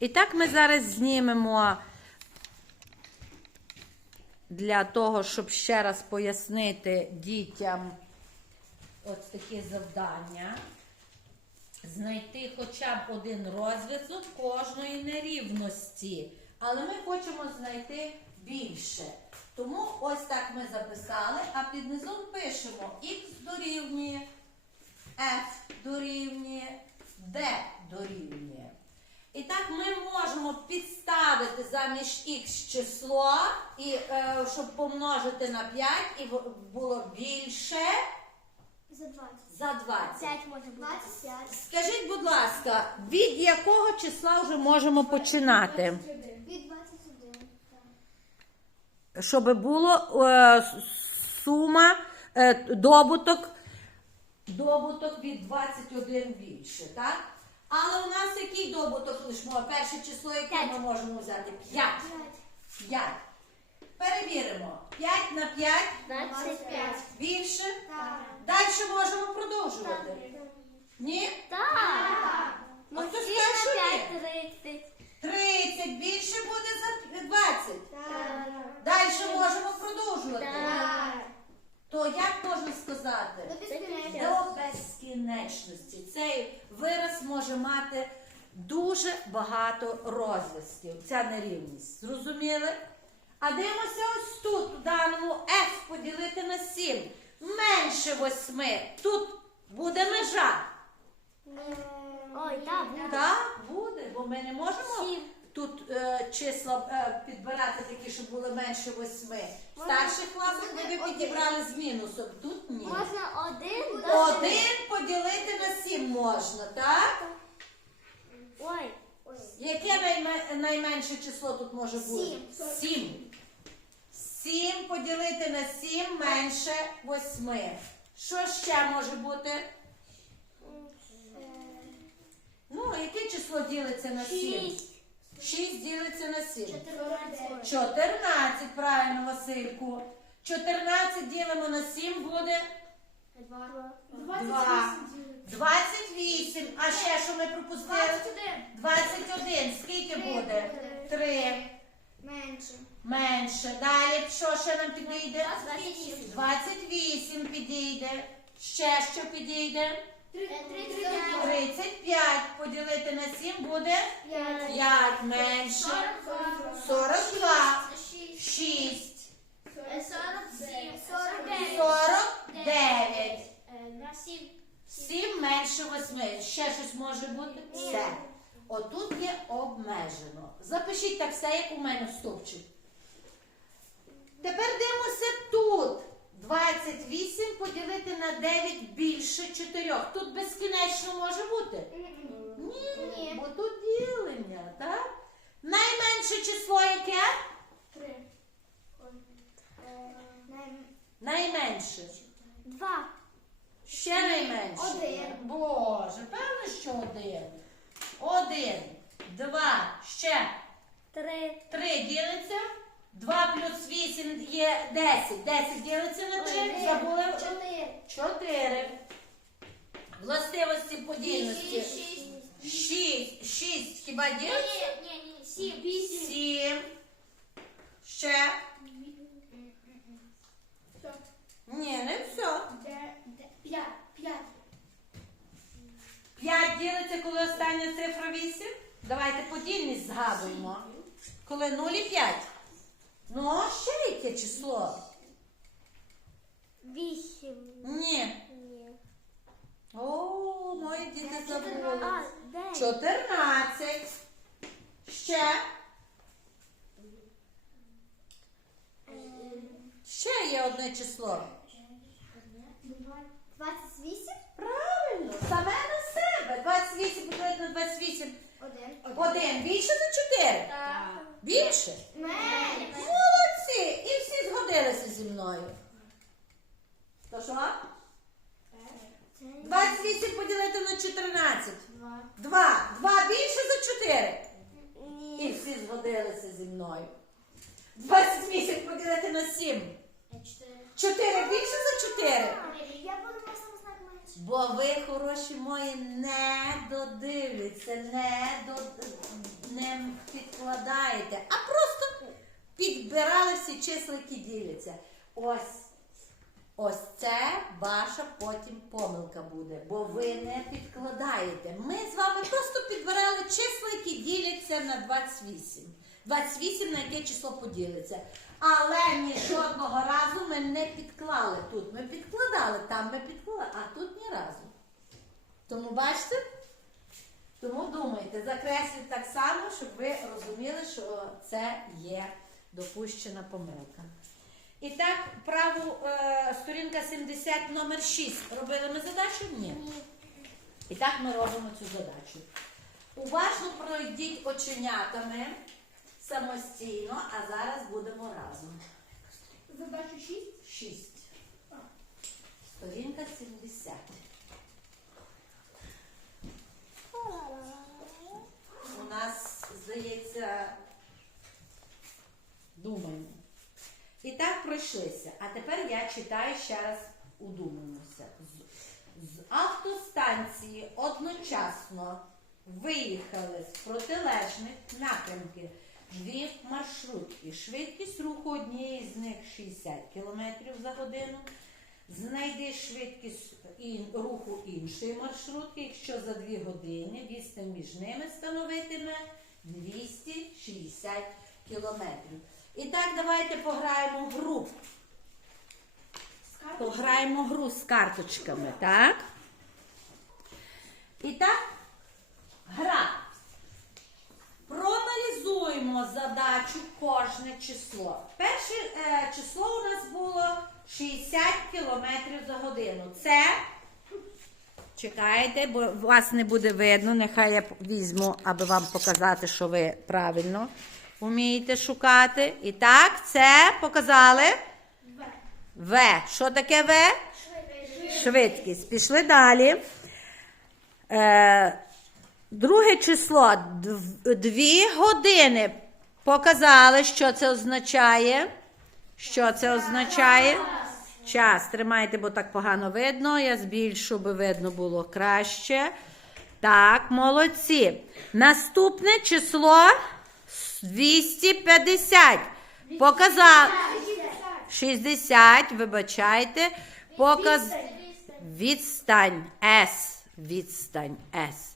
І так ми зараз знімемо для того, щоб ще раз пояснити дітям ось таке завдання. Знайти хоча б один розв'язок кожної нерівності. Але ми хочемо знайти більше. Тому ось так ми записали, а під низом пишемо х дорівнює, f дорівнює, d дорівнює. І так ми можемо підставити замість х число, і, е, щоб помножити на 5, і було більше За 20. за 20. 5 може бути. 25. Скажіть, будь ласка, від якого числа вже можемо починати? Від 21. Так. Щоб було е, сума, е, добуток, добуток від 21 більше, так? Але у нас який добуток лишмо? Перше число, яке ми можемо взяти? 5. 5. 5. Перевіримо. 5 на 5 25. більше. Так. Далі можемо продовжувати. Ні? Так. А хто скаже, що ні? 30. 30 більше буде за 20. Так. Далі можемо продовжувати. Так. То як можна сказати? До безкінечності. Цей вираз може мати дуже багато розв'язків. Ця нерівність. Зрозуміли? А дивимося ось тут, у даному f поділити на 7. Менше 8. Тут буде межа. Ой, так. Так, буде, бо ми не можемо. Тут е, числа е, підбирати такі, щоб були менше 8. В старших класах ми би підібрали з мінусом. Тут ні. Можна один до Один поділити на 7 можна, так? Ой. Яке найме- найменше число тут може бути? Сім. 7. 7 поділити на 7 менше 8. Що ще може бути? Ну, яке число ділиться на 7? Шість. 6 ділиться на 7. 14. 14, правильно, Васильку. 14 ділимо на 7 буде 2. 2. 28. А ще що ми пропустили? 21. Скільки буде? 3. Менше. Менше. Далі що ще нам підійде? 28. 28 підійде. Ще що підійде? 35. 35 поділити на 7 буде 5 менше. 42. 6. 49. 49. На 7. 7 менше 8. Ще щось може бути? Все. Отут є обмежено. Запишіть так все, як у мене стовпчик. Тепер дивимося тут. 28 поділити на 9 більше 4. Тут безкінечно може бути? Ні, Ні. бо тут ділення, так? Найменше число яке? 3. Найменше. 2. Ще найменше. Один. Боже, певно, що один. Один, два, ще 3. три ділиться. Два плюс вісім є десять. Десять ділиться на три. Забули? 4. Чотири. Властивості подільності. 6. Шість. Шість. Хіба ділиться? Ні, ні, ні. 7. 8. Сім. Ще. Ні, не все. 5. 5. П'ять ділиться, коли остання цифра вісім. Давайте подільність згадуємо. Коли 0 і 5. Ну, а ще яке число? 8. Ні. Ні. О, мої діти забули. А, 9. 14. Ще. Ще є одне число. 28. Правильно, саме на себе. 28 поділити на 28. 1. Один більше за 4. Так. Більше. Менше. Молодці! І всі згодилися зі мною. То що? 28 поділити на 14. 2. 2. 2 більше за 4. І всі згодилися зі мною. 28 поділити на 7. 4. 4 більше за 4. Я буду просто. Бо ви, хороші мої, не додивляться, не, до... не знаєте, а просто підбирали всі числа, які діляться. Ось. Ось це ваша потім помилка буде, бо ви не підкладаєте. Ми з вами просто підбирали числа, які діляться на 28. 28 на яке число поділиться. Але ні жодного разу ми не підклали тут. Ми підкладали, там ми підклали, а тут ні разу. Тому бачите? Тому думайте, закресліть так само, щоб ви розуміли, що це є допущена помилка. І так, праву е, сторінка 70, номер 6. Робили ми задачу? Ні. І так ми робимо цю задачу. Уважно пройдіть оченятами самостійно, а зараз будемо разом. Задачу 6. 6. Сторінка 70. У нас, здається, думаємо. І так пройшлися. А тепер я читаю ще раз удумаємося. З, з автостанції одночасно виїхали з протилежних напрямків дві маршрутки. Швидкість руху однієї з них 60 км за годину. Знайди швидкість руху іншої маршрутки, якщо за 2 години відстань між ними становитиме 260 кілометрів. І так, давайте пограємо в гру. Пограємо гру з карточками, так? І так, гра. Проаналізуємо задачу кожне число. Перше е, число у нас було 60 км за годину. Це. Чекайте, бо вас не буде видно. Нехай я візьму, аби вам показати, що ви правильно вмієте шукати. І так, це показали В. В. Що таке В? Швидкість. Пішли далі. Е, друге число. Дв- Дві години. Показали, що це означає. Що це означає? Час. Тримайте, бо так погано видно. Я збільшу, би видно було краще. Так, молодці. Наступне число 250. Показав. 60, вибачайте. Показ... Відстань С. Відстань С.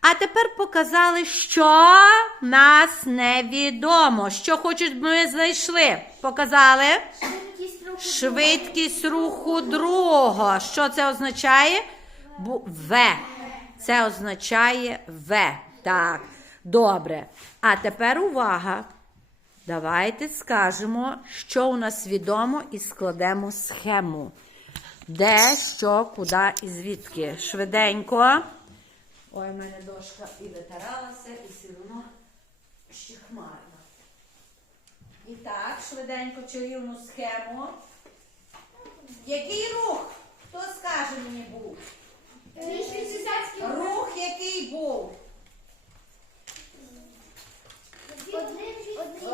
А тепер показали, що нас невідомо. Що хочуть, ми знайшли. Показали Швидкість руху. швидкість руху другого. Що це означає? Бу- В. Це означає В. Так, добре. А тепер увага. Давайте скажемо, що у нас відомо, і складемо схему. Де, що, куди і звідки. Швиденько. Ой, в мене дошка і витиралася, і все одно ще хмарно. І так, швиденько чарівну схему. Який рух? Хто скаже мені був? Рух який був?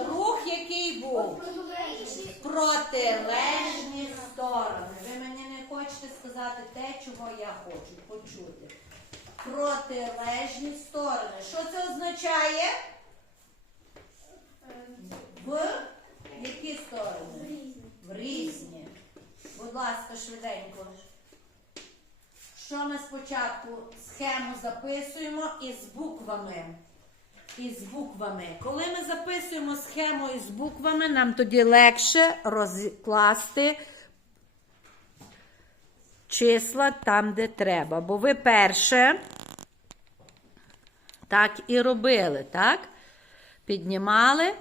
Рух який був? Протилежні сторони. Ви мені не хочете сказати те, чого я хочу почути. Протилежні сторони. Що це означає? В які сторони? В різні. Будь ласка, швиденько. Що ми спочатку схему записуємо із буквами. Із буквами. Коли ми записуємо схему із буквами, нам тоді легше розкласти числа там, де треба. Бо ви перше так і робили, так? Піднімали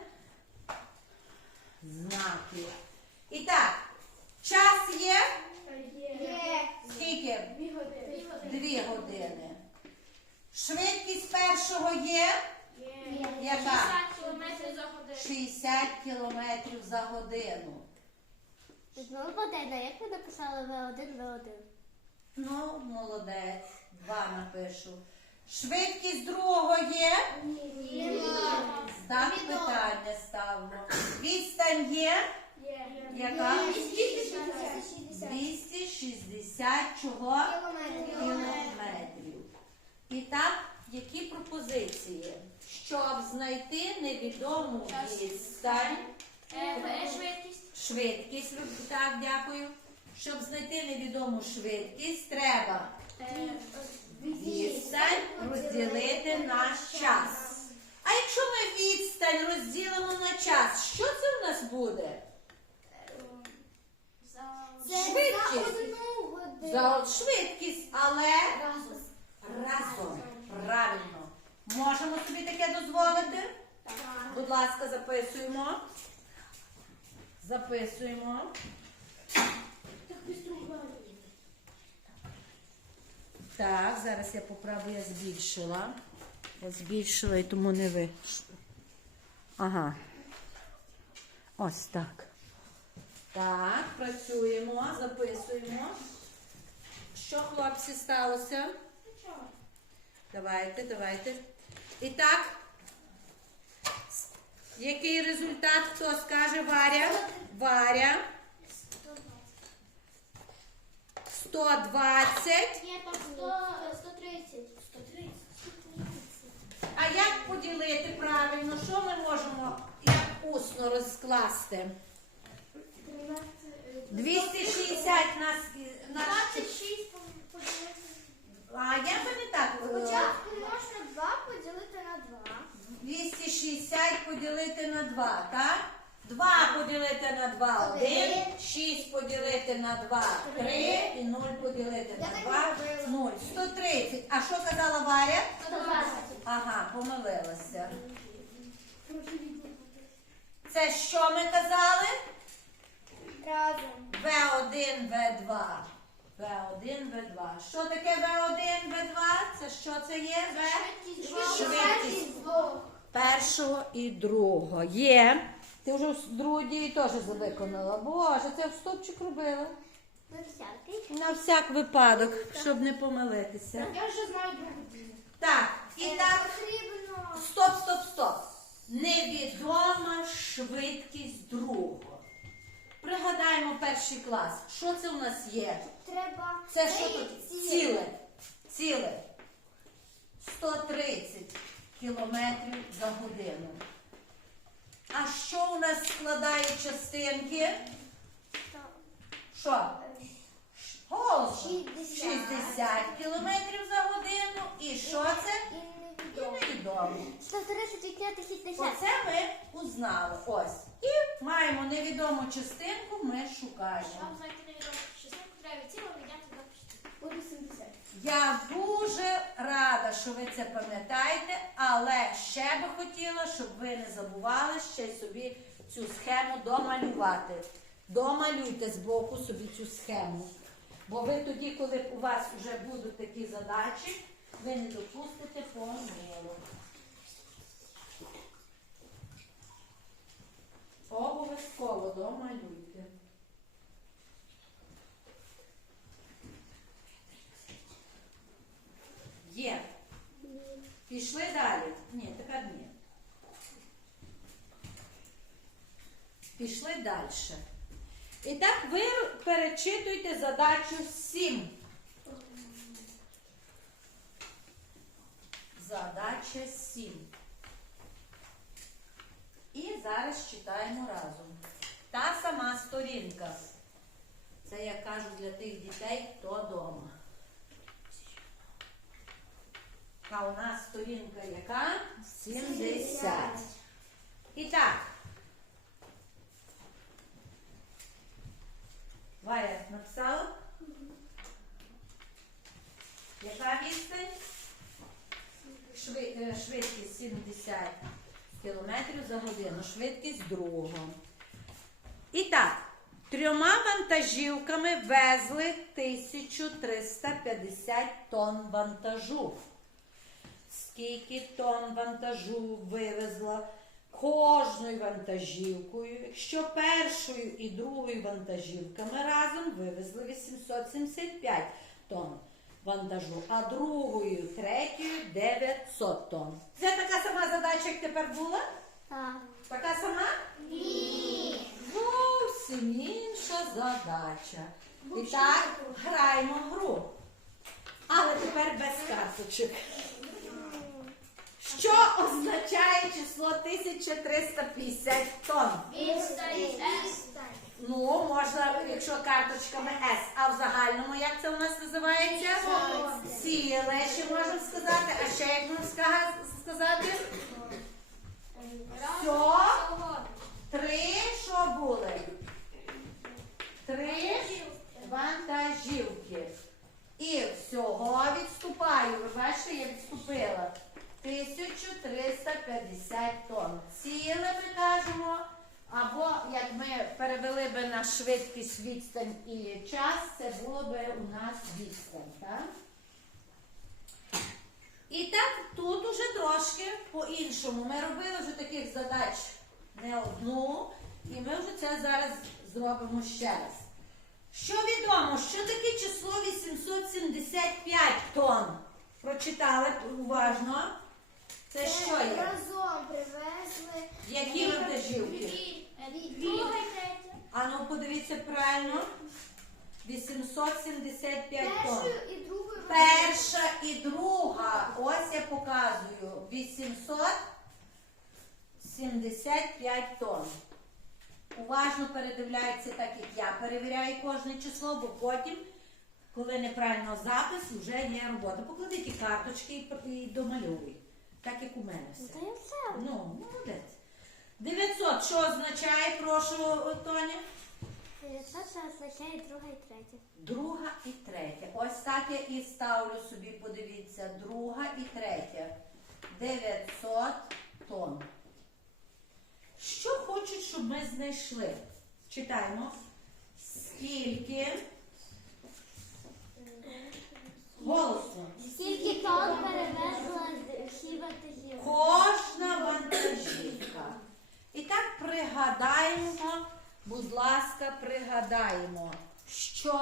знаки. І так, час є. Є. Скільки? Дві години. Дві години. Швидкість першого є. Яка? 60 кілометрів за годину. Знову година, як ви написали В1, В1? Ну, молодець. Два напишу. Швидкість другого є. Знак питання ставлю. Відстань є. Яка? 260 чого? Кілометрів. І так, які пропозиції? щоб знайти невідому відстань. Е, Швидкість. Швидкість, так, дякую. Щоб знайти невідому швидкість, треба Е, відстань розділити на час. А якщо ми відстань розділимо на час, що це в нас буде? Швидкість. За швидкість, але разом. Правильно. Можемо собі таке дозволити? Будь ласка, записуємо. Записуємо. Так, зараз я поправлю, я збільшила. Я збільшила і тому не ви. Ага. Ось так. Так, працюємо, записуємо. Що, хлопці, сталося? Давайте, давайте. І так. Який результат? Хто скаже Варя? Варя. 120. Є там 100, 130. 130. А як поділити правильно? Що ми можемо як усно розкласти? 260 нас, нас 26 поділити. а я би не так. е, Спочатку можна 2 поділити на 2. 260 поділити на 2, так? 2 поділити на 2 1, 6 поділити на 2 3 і 0 поділити на 2 0. 130. А що казала Варя? 120. Ага, помилилася. Це що ми казали? Разом. В1, В2. В1, В2. Що таке В1, В2? Це що це є? В? Швидкість. Першого і другого. Є. Ти вже в другу дію теж виконала. Боже, це в стопчик робила. На всякий. На всяк випадок, щоб не помилитися. Я вже знаю другу дію. Так, і так. Потрібно. Стоп, стоп, стоп. Невідома швидкість другого. Пригадаємо перший клас. Що це у нас є? Треба. Це що тут? Ціле. Ціле. 130 кілометрів за годину. А що у нас складає частинки? Що? Голосно. 60. 60 кілометрів за годину. І що це? І невідомо. невідомо. 130 відняти 60. Оце ми узнали. Ось. І маємо невідому частинку, ми шукаємо. Щоб знайти невідому частинку, треба від відняти 20. Буде 70. Я дуже рада, що ви це пам'ятаєте, але ще би хотіла, щоб ви не забували ще собі цю схему домалювати. Домалюйте збоку собі цю схему. Бо ви тоді, коли у вас вже будуть такі задачі, ви не допустите помилок. Обов'язково домалюйте. Є. Пішли далі. Ні, тепер ні. Пішли далі. І так ви перечитуйте задачу 7. Задача 7. І зараз читаємо разом. Та сама сторінка. Це я кажу для тих дітей, хто вдома. А у нас сторінка яка? 70. І так. Варя написала? Яка відстань? Шви- е, Швидкість 70 км за. Швидкість другого. І так, трьома вантажівками везли 1350 тонн вантажу. Скільки тонн вантажу вивезла кожною вантажівкою, якщо першою і другою вантажівками разом вивезли 875 тонн вантажу, а другою, третьою 900 тонн. Це така сама задача, як тепер була? Так. Така сама? Ні. Зовсім інша задача. І так, граємо гру. Але тепер без карточок. Що означає число 1350 тонн? Відстань. Ну, можна, якщо карточками С. А в загальному як це у нас називається? Ціле, ще можемо сказати. А ще як можемо сказати? Все. Три що були? Три вантажівки. І всього відступаю. Ви бачите, я відступила. 1350 тонн. Ціле ми кажемо. Або як ми перевели би на швидкість відстань і час, це було би у нас відстань. Так? І так тут уже трошки по-іншому. Ми робили вже таких задач не одну, і ми вже це зараз зробимо ще раз. Що відомо, що таке число 875 тонн? Прочитали уважно. Це що є? Разом привезли. Які вантажівки? Друга і третя. А ну подивіться правильно. 875 тонн. Першою і другою. Перша і друга. Ось я показую. 875 тонн. Уважно передивляється так, як я перевіряю кожне число, бо потім, коли неправильно запис, вже є робота. Поклади ті карточки і домальовуй. Так як у мене все. Ну, молодець. 900, що означає, прошу, Тоня? Перша означає друга і третя. Друга і третя. Ось так я і ставлю собі, подивіться, друга і третя. 900 тонн. Що хочуть, щоб ми знайшли? Читаємо. Скільки? Голосно. Скільки тонн перевезла всі вантажівки? Кожна вантажівка. І так пригадаємо, будь ласка, пригадаємо, що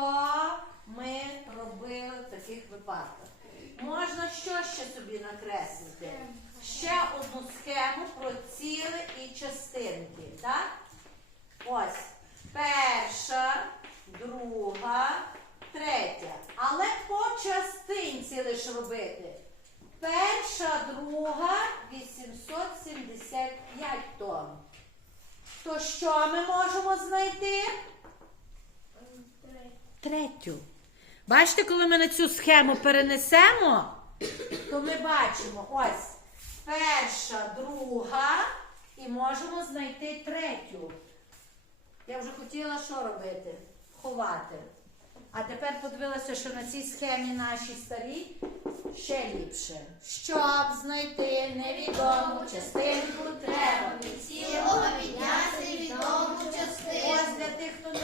ми робили в таких випадках. Можна що ще собі накреслити? Ще одну схему про ціле і частинки. Так? Ось. Перша, друга, третя. Але по частинці лише робити. Перша, друга 875 тонн. То що ми можемо знайти? Третю. Бачите, коли ми на цю схему перенесемо, то ми бачимо ось перша, друга і можемо знайти третю. Я вже хотіла що робити? Ховати. А тепер подивилася, що на цій схемі нашій старій ще ліпше. Щоб знайти невідому частинку, треба від цілого відняти відому частинку. Ось для тих, хто не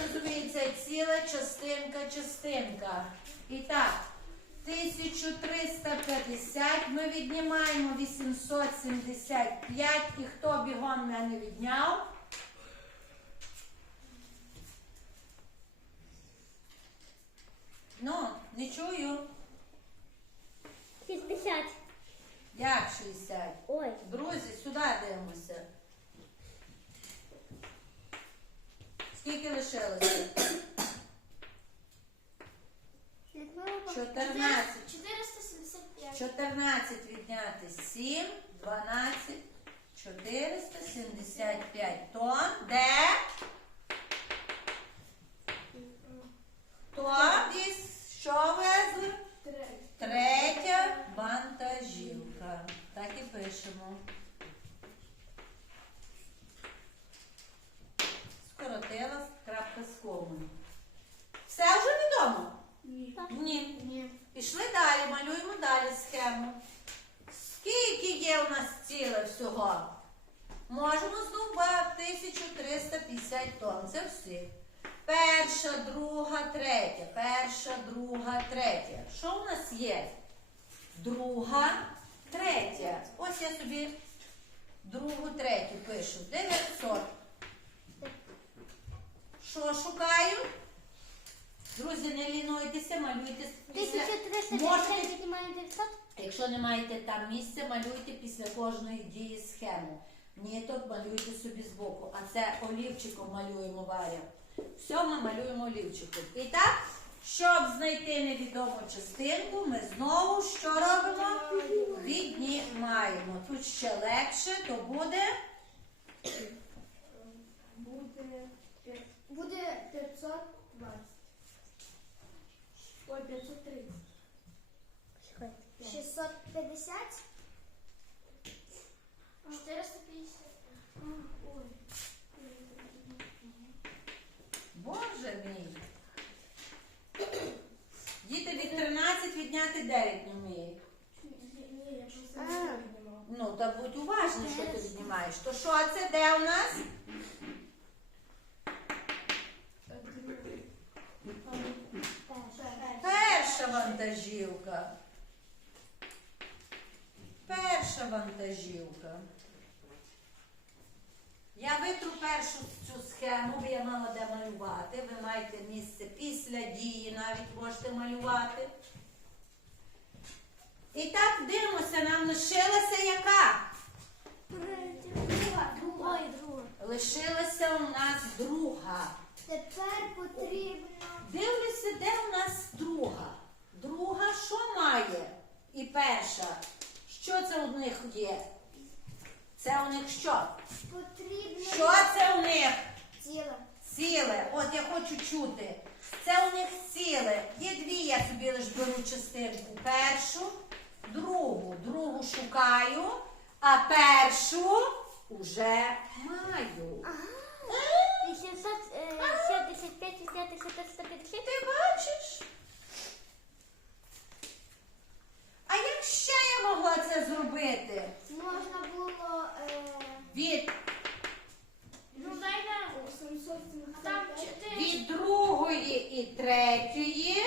це ціла частинка, частинка. І так, 1350 ми віднімаємо 875. І хто бігом мене відняв? Ну, не чую. 60. Як 60? Ой. Друзі, сюди дивимося. Скільки лишилося? 14. 475. 14 відняти 7, 12, 475 тонн. Де? Хто із що везли? Третя вантажівка. Так і пишемо. Скоротила крапка з комою. Все вже відомо? Ні. Ні. Пішли далі, малюємо далі схему. Скільки є у нас ціле всього? Можемо здобувати 1350 тонн. Це всі. Перша, друга, третя. Перша, друга, третя. Що у нас є? Друга, третя. Ось я собі другу, третю пишу. 900. Що шукаю? Друзі, не лінуйтеся, малюйте після. 1350 Можете 900. Якщо не маєте там місця, малюйте після кожної дії схему. Ніток малюйте собі збоку. А це олівчиком малюємо Варя. Все ми малюємо олівчиком. І так, Щоб знайти невідому частинку, ми знову що робимо? Віднімаємо. Тут ще легше, то буде Буде 520. Ой, 530. 650. 450. Ой. Боже мій. Діти від 13 відняти 9 не вміють. Ну, та будь уважний, що ти віднімаєш. То що це? Де у нас? Перша вантажівка. Перша вантажівка. Я витру першу цю схему, бо я мала де малювати. Ви маєте місце після дії, навіть можете малювати. І так дивимося, нам лишилася яка? Друга. Ой, друга. Лишилася у нас друга. Тепер потрібно. Дивлюся, де у нас друга. Друга що має? І перша. Що це у них є? Це у них що? Потрібно. Що це у них? Тіло. Ціле. От я хочу чути. Це у них ціле. Є дві, я собі лиш беру частинку. Першу, другу. Другу шукаю, а першу уже маю. І 775 відняти 150. Ти бачиш? А як ще я могла це зробити? Можна було. Е... Від, Ну, дай нам 875. А там 4. від другої і третьої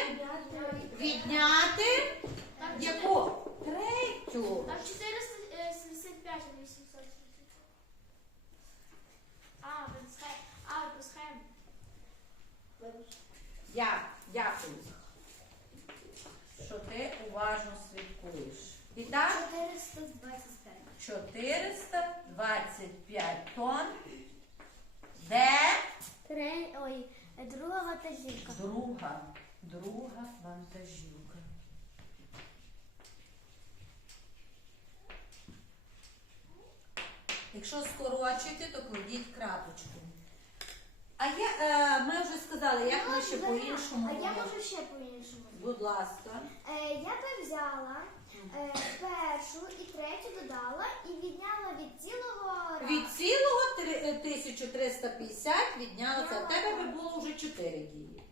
відняти Там яку? Третю. Там 475, а не 775. А, ви з хай- а, ви Я дякую, що ти уважно слідкуєш. І так, 425. 425 тонн. Де? Тре... Ой, друга вантажівка. Друга, друга вантажівка. Якщо скорочуєте, то кладіть крапочку. А я, е, ми вже сказали, як ми ще по-іншому. А я можу ще по-іншому. Будь ласка. Е, я би взяла першу і третю додала і відняла від цілого. Від цілого три- е, 1350 відняла це. У тебе би було вже 4 дії.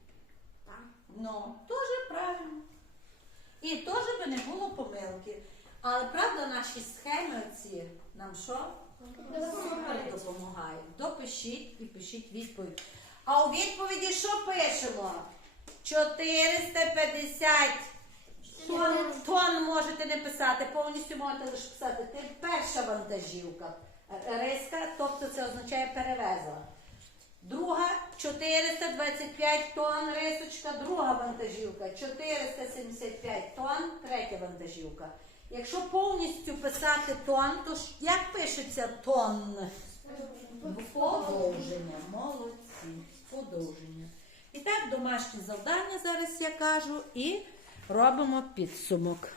Так. Ну, теж правильно. І теж би не було помилки. Але правда, наші схеми ці нам що? Супер допомагають. Допишіть і пишіть відповідь. А у відповіді що пишемо? 450 тонн, тонн можете не писати, повністю можете лише писати. Ти перша вантажівка. Е, Риска, тобто це означає перевезла. Друга 425 тонн рисочка, друга вантажівка, 475 тонн, третя вантажівка. Якщо повністю писати тонн, то як пишеться тонн? Подовження, молодці, подовження. І так, домашнє завдання зараз я кажу, і робимо підсумок.